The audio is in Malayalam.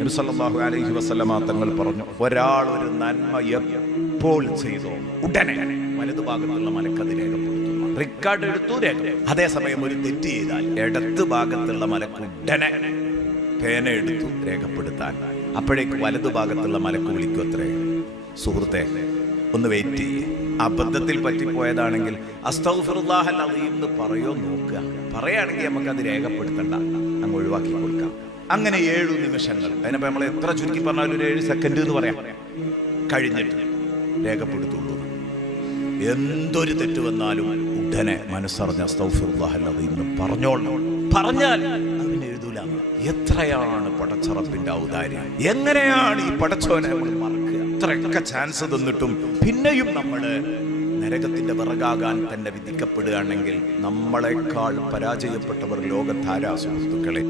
നബിസല്ലാഹു അലൈഹി വസല്ലമ തങ്ങൾ പറഞ്ഞു ഒരാൾ ഒരു നന്മ എപ്പോൾ ചെയ്തോ ഉടനെ വലതുഭാഗത്തുള്ള മലക്കത് രേഖപ്പെടുത്തുന്നു. റിക്കാർഡ് എടുത്തു അതേസമയം ഒരു തെറ്റ് ചെയ്താൽ ഇടത്ത് ഭാഗത്തുള്ള മലക്ക് ഉടനെ പേന എടുത്തു രേഖപ്പെടുത്താൻ. അപ്പോഴേക്ക് വലതുഭാഗത്തുള്ള മലക്ക് വിളിക്കും അത്രേ. സുഹൃത്തെ ഒന്ന് വെയിറ്റ് ചെയ്യേ. അബദ്ധത്തിൽ പറ്റിപ്പോയതാണെങ്കിൽ അസ്തൗഫിറുല്ലാഹൽ അലീം എന്ന് പറയോ നോക്കുക. പറയുകയാണെങ്കിൽ നമുക്ക് അത് രേഖപ്പെടുത്തണ്ട. അങ്ങ് ഒഴിവാക്കി കൊടുക്കാം. അങ്ങനെ ഏഴു നിമിഷങ്ങൾ. അതിനപ്പോ നമ്മൾ എത്ര ചുരുക്കി പറഞ്ഞാലും ഒരു ഏഴ് സെക്കൻഡ് എന്ന് പറയാം. കഴിഞ്ഞിട്ട് രേഖപ്പെടുത്തുള്ളൂ എന്തൊരു തെറ്റ് വന്നാലും ഉടനെ മനസ്സറിഞ്ഞ അസ്തൗഫിറുല്ലാഹൽ പറഞ്ഞോളൂ എന്ന് പറഞ്ഞോളണം. പറഞ്ഞാൽ അതിന് എഴുതൂല. എത്രയാണ് പടച്ചറപ്പിന്റെ ഔദാര്യം? എങ്ങനെയാണ് ഈ പടച്ചോനെ നമ്മൾ ഇത്രയൊക്കെ ചാൻസ് തന്നിട്ടും പിന്നെയും നമ്മൾ നരകത്തിന്റെ വിറകാകാൻ തന്നെ വിധിക്കപ്പെടുകയാണെങ്കിൽ നമ്മളെക്കാൾ പരാജയപ്പെട്ടവർ ലോകധാരാ സുഹൃത്തുക്കളെ?